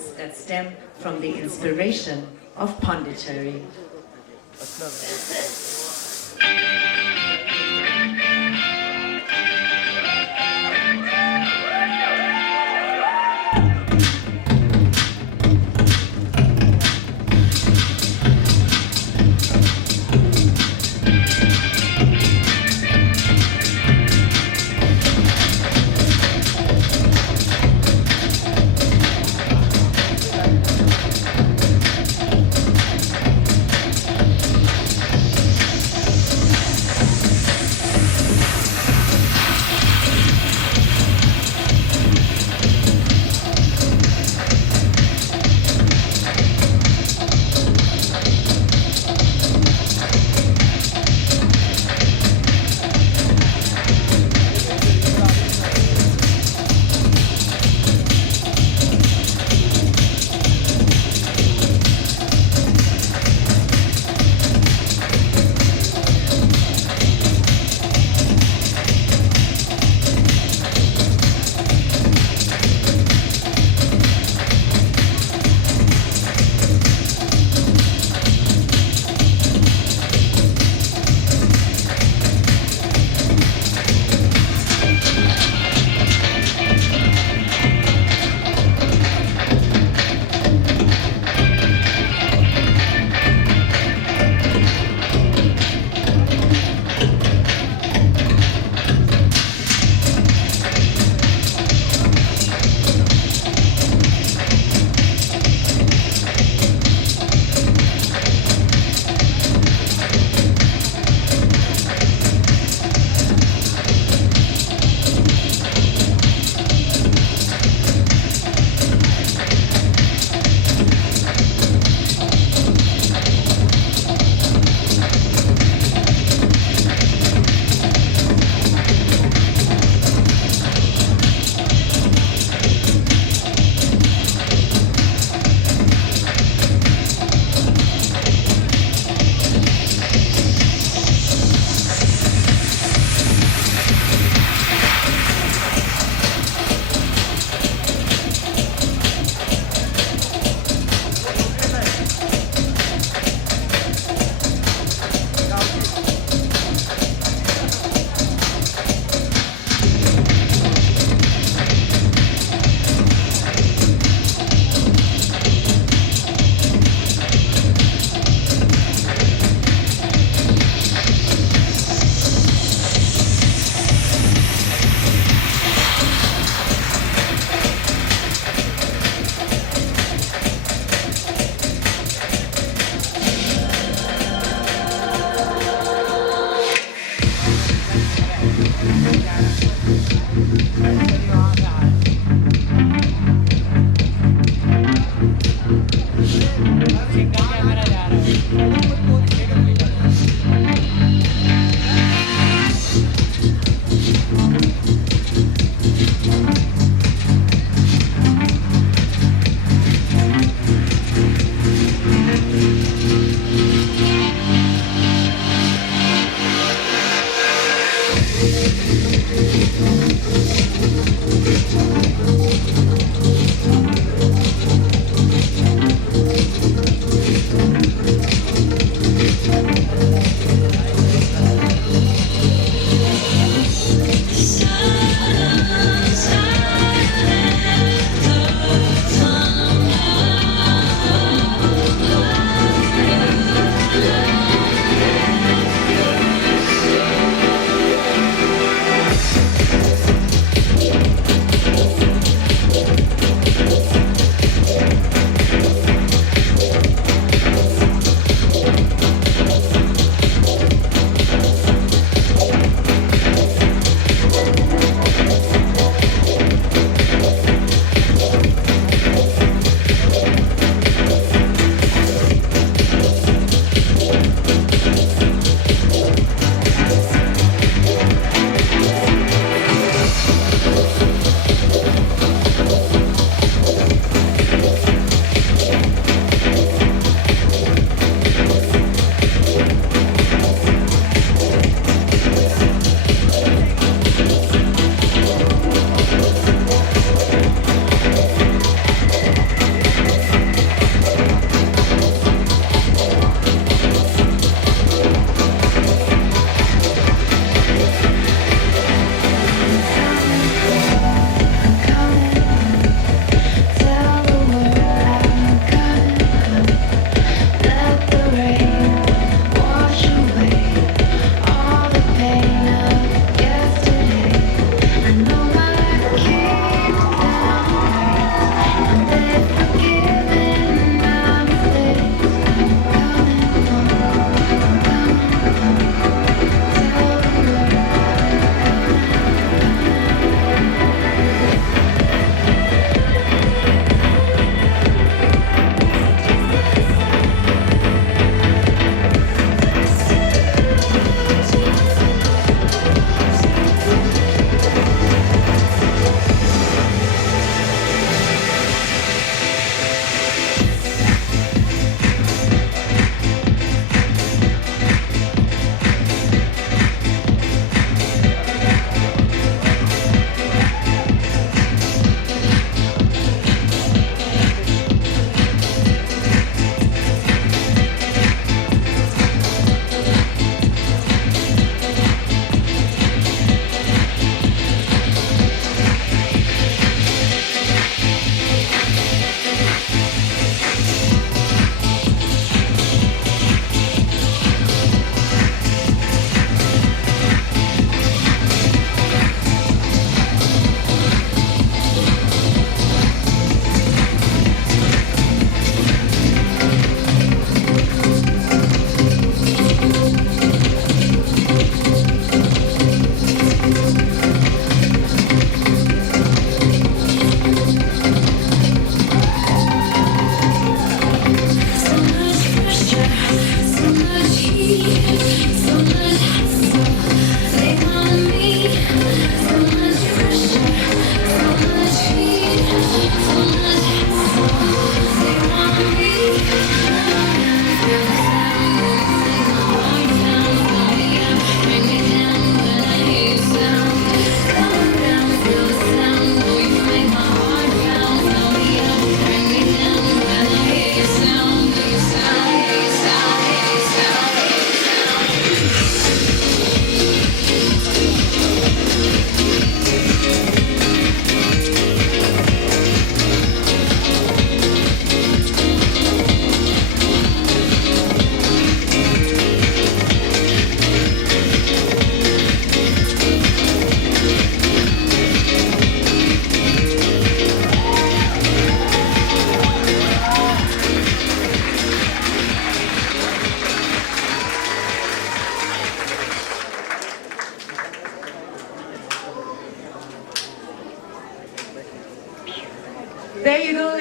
roots that stem from the inspiration of Pondicherry.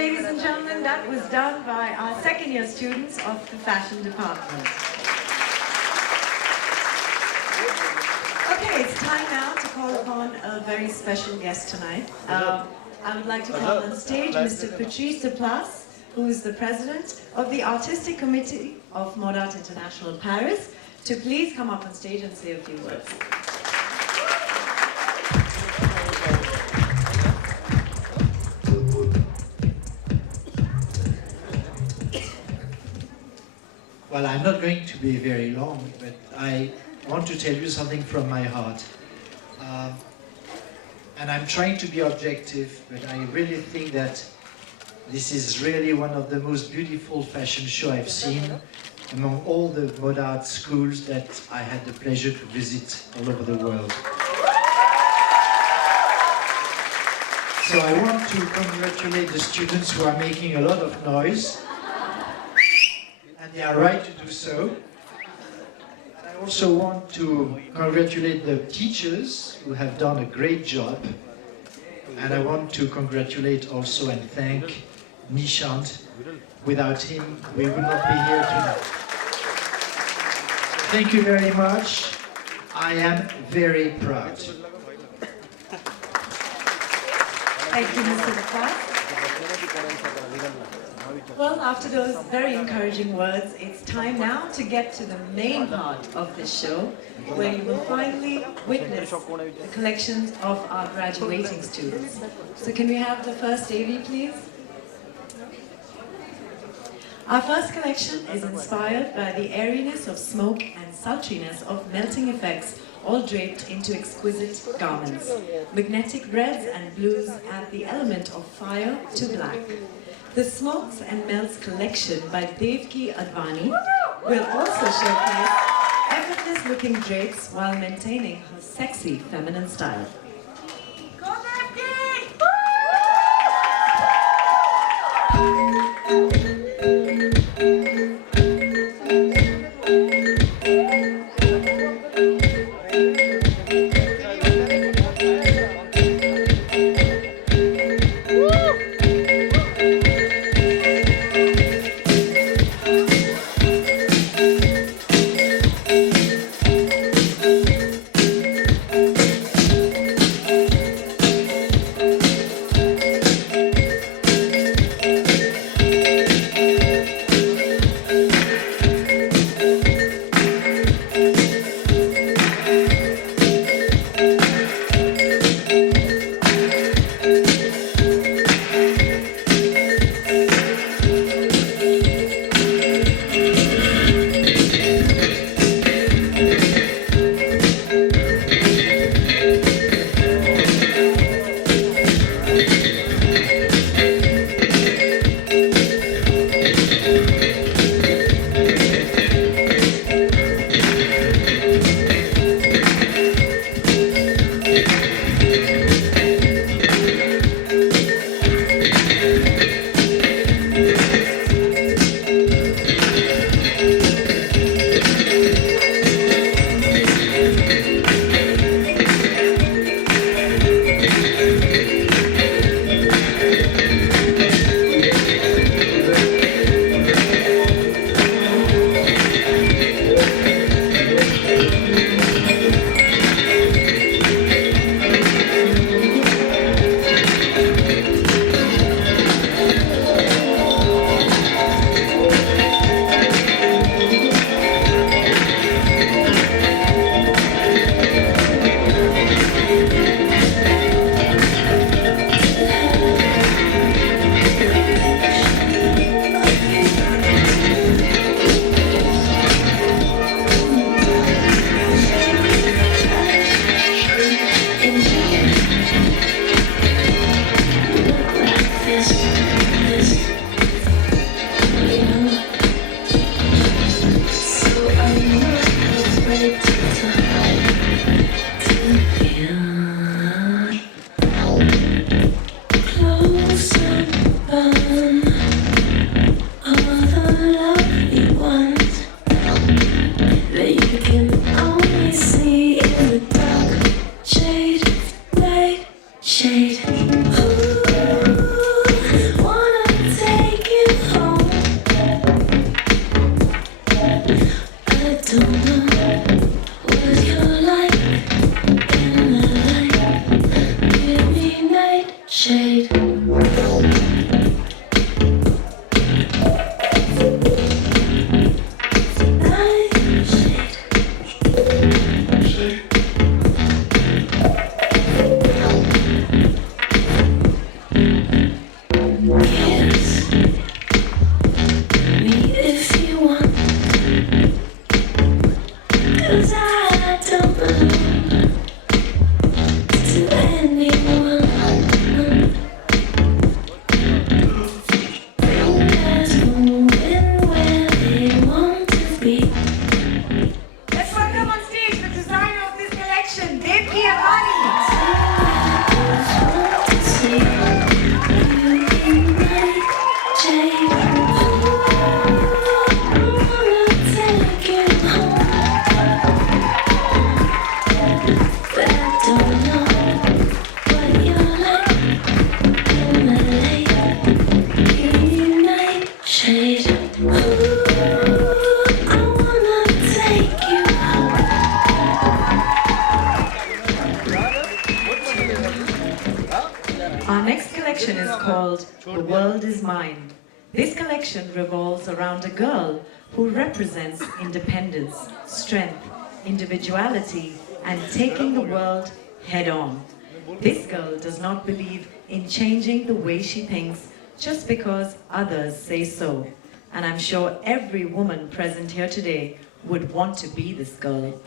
ladies and gentlemen, that was done by our second-year students of the fashion department. Okay, it's time now to call upon a very special guest tonight. I would like to call on stage Mr. Patrice Deplace, who is the president of the Artistic Committee of Mode Art International Paris, to please come up on stage and say a few words. Well, I'm not going to be very long, but I want to tell you something from my heart. And I'm trying to be objective, but I really think that this is really one of the most beautiful fashion shows I've seen among all the mode art schools that I had the pleasure to visit all over the world. So I want to congratulate the students who are making a lot of noise, and they are right to do so. And I also want to congratulate the teachers who have done a great job. And I want to congratulate also and thank Nishant. Without him, we would not be here tonight. Thank you very much. I am very proud. Thank you, Mr. Deplace. Well, after those very encouraging words, it's time now to get to the main part of this show, where you will finally witness the collections of our graduating students. So can we have the first AV, please? Our first collection is inspired by the airiness of smoke and sultriness of melting effects, all draped into exquisite garments. Magnetic reds and blues add the element of fire to black. The Smokes and Melts collection by Devki Advani will also showcase effortless-looking drapes while maintaining her sexy feminine style. Fine. This collection revolves around a girl who represents independence, strength, individuality, and taking the world head-on. This girl does not believe in changing the way she thinks just because others say so. And I'm sure every woman present here today would want to be this girl.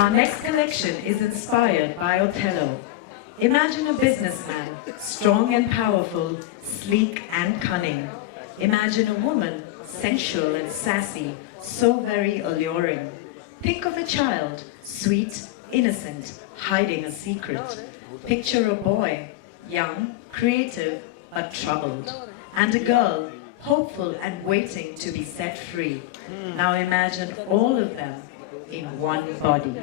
Our next collection is inspired by Othello. Imagine a businessman, strong and powerful, sleek and cunning. Imagine a woman, sensual and sassy, so very alluring. Think of a child, sweet, innocent, hiding a secret. Picture a boy, young, creative, but troubled. And a girl, hopeful and waiting to be set free. Now imagine all of them in one body.